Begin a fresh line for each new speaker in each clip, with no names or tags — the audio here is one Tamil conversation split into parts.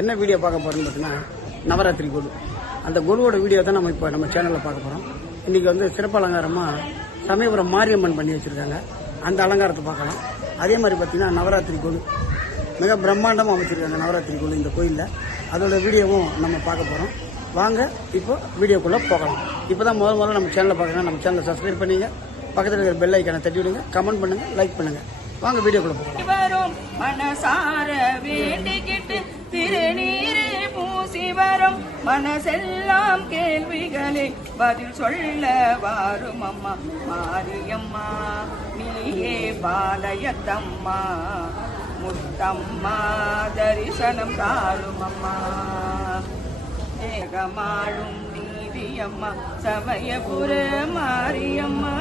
என்ன வீடியோ பார்க்க போறோம்னு பார்த்தீங்கன்னா நவராத்திரி குழு அந்த குழுவோட வீடியோ தான் நம்ம இப்போ நம்ம சேனலில் பார்க்க போகிறோம் இன்றைக்கி வந்து சிறப்பு அலங்காரமாக சமயபுரம் மாரியம்மன் பண்ணி வச்சுருக்காங்க. அந்த அலங்காரத்தை பார்க்கலாம். அதே மாதிரி பார்த்தீங்கன்னா நவராத்திரி குழு மிக பிரம்மாண்டமாக அமைச்சிருக்காங்க நவராத்திரி குழு இந்த கோயிலில். அதோட வீடியோவும் நம்ம பார்க்க போகிறோம் வாங்க இப்போ வீடியோக்குள்ளே போகலாம். இப்போ தான் முதல் முதல்ல நம்ம சேனலை பார்க்குறேன் நம்ம சேனலை சப்ஸ்கிரைப் பண்ணிங்க. பக்கத்தில் இருக்கிற பெல் ஐக்கானை தட்டி விடுங்க. கமெண்ட் பண்ணுங்கள் லைக் பண்ணுங்கள் வாங்க வீடியோக்குள்ளே போகலாம்.
மனசார வேண்டிக்கிட்டு திருநீரே பூசி வரும். மனசெல்லாம் கேள்விகளே பதில் சொல்ல வாரும் அம்மா. மாரியம்மா நீயே பாலயத்தம்மா முத்தம்மா தரிசனம் தாரும் அம்மா. ஏகமாளும் நீதியம்மா சமயபுர மாரியம்மா.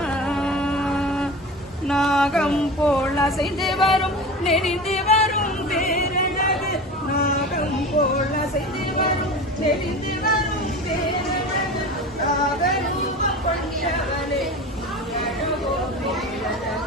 நாகம் போல் அசைந்து வரும் நெறிந்து வரும் வரும் வரும் பேரழகு நாகரூபம் கொண்டவளே அழகோ பேரழகு.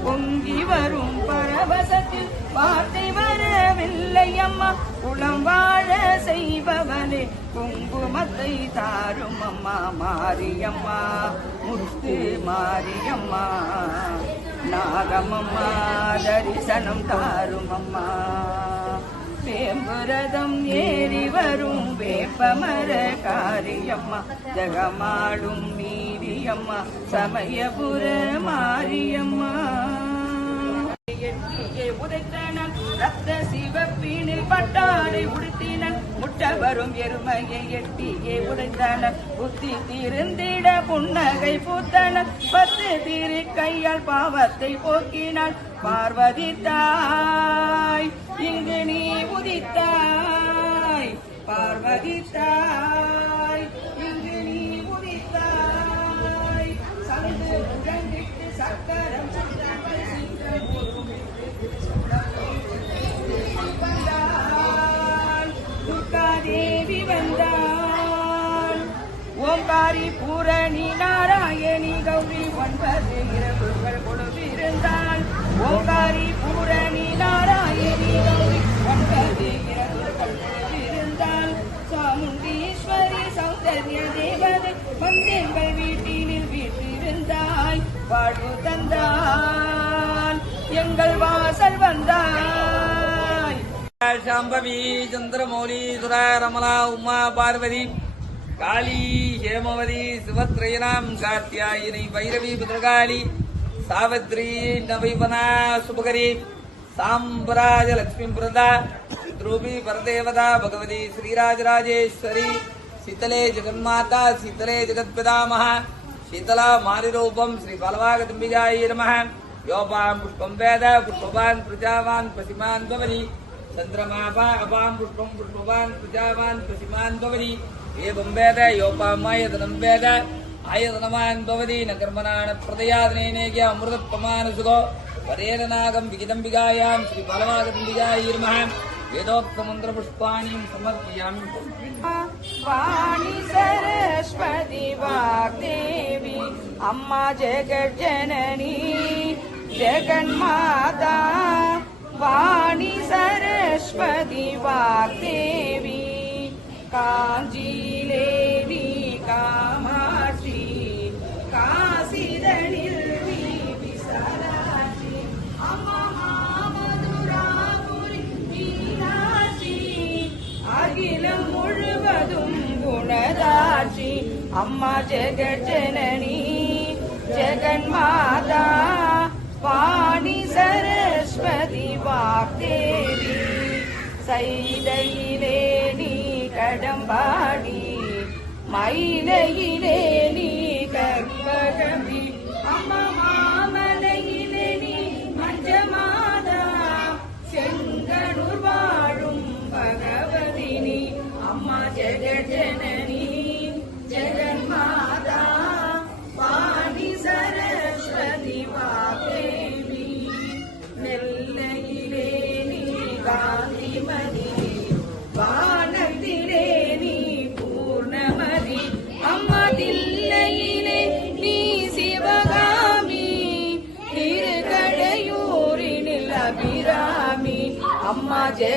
பொங்கி வரும் பரவசத்தில் பார்த்து வரவில்லையம்மா குளம் வாழ செய்பவனே குங்குமத்தை தாரும் அம்மா மாரியம்மா முத்து மாரியம்மா நாகமம்மா தரிசனம் தாரும் அம்மா வேம்புரதம் ஏறி வரும் வேப்பமர காரியம்மா. ஜகமாளும் மீதியம்மா. சமயபுர மாரியம்மா. உதைத்தனம் ரத்த சிவப்பீனில் உற்றவரும் எருமையை எட்டியே உடைத்தனன் புத்தி திருந்திட புன்னகை பூத்தன. பத்து திரு கையால் பாவத்தை போக்கினாள். பார்வதி தாய் இங்கு நீ உதித்தாய். பார்வதி தாய் ஓம்காரி பூரணி நாராயணி கௌரி ஒன்பது இரவுகள் கொழுவிருந்தாள். ஓம்காரி பூரணி நாராயணி கௌரி ஒன்பது இரவுகள் கொழுவிருந்தாள். சாமுண்டீஸ்வரி சௌந்தர்ய தேவதை வந்தேங்கள் வீட்டினில் வீட்டிருந்தாய். வாழ்வு தந்தாள் எங்கள் வாசல் வந்தாய்.
சாம்பவி சந்திரமௌலி சுரா ரமலா உமா பார்வதி காளி ஹேமவதி சிவத்ரயனாம் கார்த்தியாயினி பைரவி புத்திரகாளி சாவித்ரி நவைவனா சுபகரி சாம்பராஜ லக்ஷ்மி பிரதா த்ரூபி பரதேவதா பகவதி ஸ்ரீராஜராஜேஸ்வரி சீதலே ஜெகன்மாதா சீதலே ஜெகத்பிதாமஹ शीतला मारिरूपम श्री बलवागतिम्बिजाय नमः योपां पुष्पं वेद पुष्पवान् प्रजावान् पशिमान् भवति चन्द्रमापा अपां पुष्पं पुष्पवान् प्रजावान् पशिमान् भवति ஏவம் வேத யோபாமாயதனம் வேத ஆயதனமான் பவதி நகர்மனான பிரதயாதனேனேகிய அமிர்த பிரமானுசுகோ வரேரநாகம் விகிதம்பிகாயாம் ஸ்ரீ பலவாகம்பிகாயிர்மகம் வேதோக்த மந்திர புஷ்பாணியும் சமர்ப்பயாமி
வாணி சரஸ்வதி வாக்தேவி அம்மா ஜெகஜனனி ஜெகன்மாதா வாணி சரஸ்வதி வாக்தேவி காஞ்சிலேவி காமாட்சி காசிதனில் விசாலாட்சி. அம்மா மாமதுராபுரி மீனாட்சி அகிலம் முழுவதும் குணதாட்சி அம்மா ஜெகஜனனி ஜெகன்மாதா பாணி சரஸ்வதி வாக்தேவி சைதை பாடி மயிலையிலே நீ கற்பகவி அம்மா மாமலையிலே நீ மஞ்சமாதா செங்கனூர் வாழும் பகவதினி. அம்மா ஜெகஜனனி ஜெகன்மாதா வாணி சரஸ்வதி வாகேவி நெல்லையிலே நீ காந்திமதி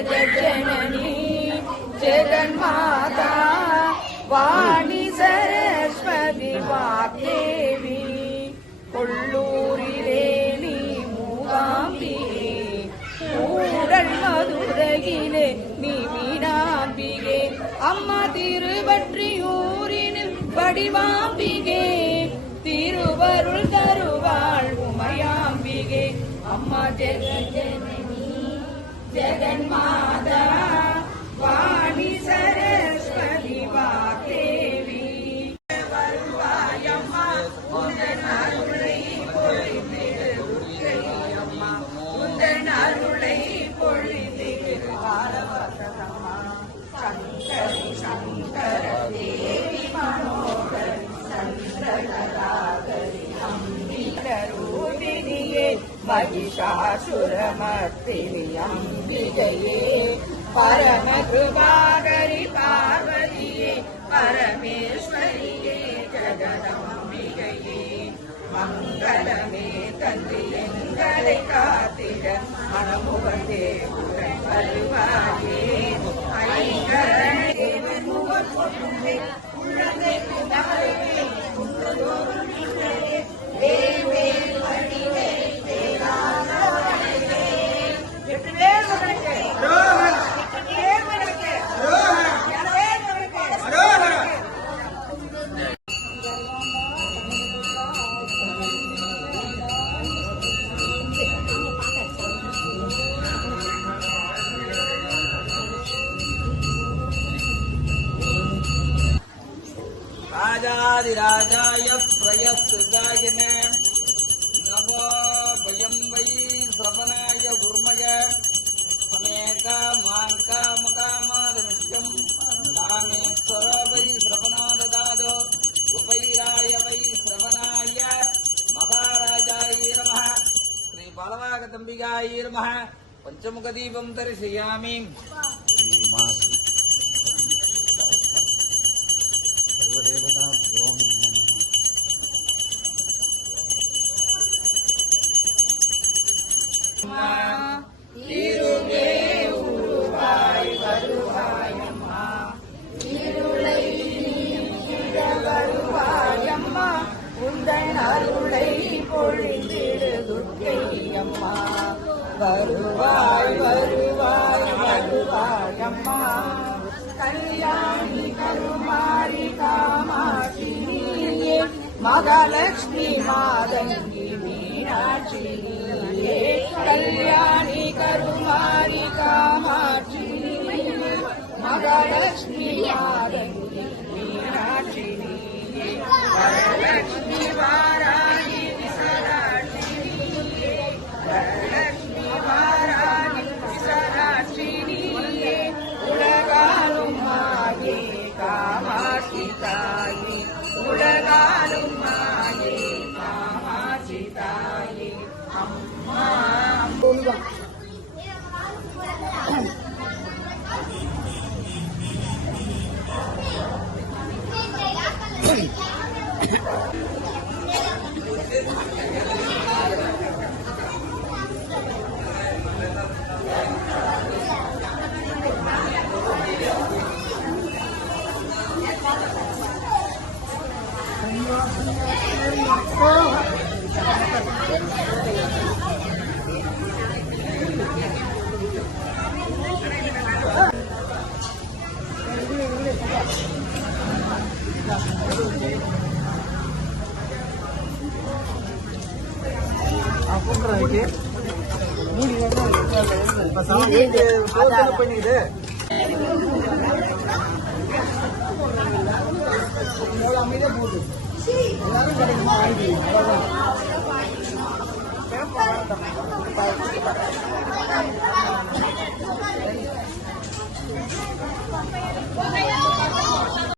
அம்மா ஜெகஜனனி ஜெகன்மாதா வாணி சரஸ்வதி வாக்தேவி கொள்ளூரிலே நீ மூகாம்பி ஊடல் மதுரகிலே நீ மீனாம்பிகே அம்மா திருவற்றியூரினில் வடிவாம்பிகே திருவருள் தருவாள் உமையாம்பிகே அம்மா ஜெகஜனனி ஜெகன்மாதா மகிஷாசுரமர்த்தினி அம்பிகையே பரம கிருபாகரி பார்வதியே பரமேஸ்வரியே ஜெகதம்பிகையே. மங்களமே தந்தி எங்களை காத்திட மனமுகந்தே உரை வருவாயே.
राजा प्रयसृजाय मे नमो भयं वयि गुर्मय। समेका माँ कामेश्वर वै श्रवणो उपैराय वै श्रवणाय। महाराजाय नमः। श्री बालवागतम्बिकाय नमः।
पञ्चमुखदीपं दर्शयामि। அருளை பொழிந்திடு துர்க்கை அம்மா. வருவாய் வருவாய் அம்மா. கல்யாணி கருமாரி காமாட்சி மகாலட்சுமி மாதங்கி மீனாட்சி கல்யாணி கருமாரி காமாட்சி நீயே மகாலட்சுமி பண்ணிக்குது
எல்லாரும் கிடைக்குமா வாங்கி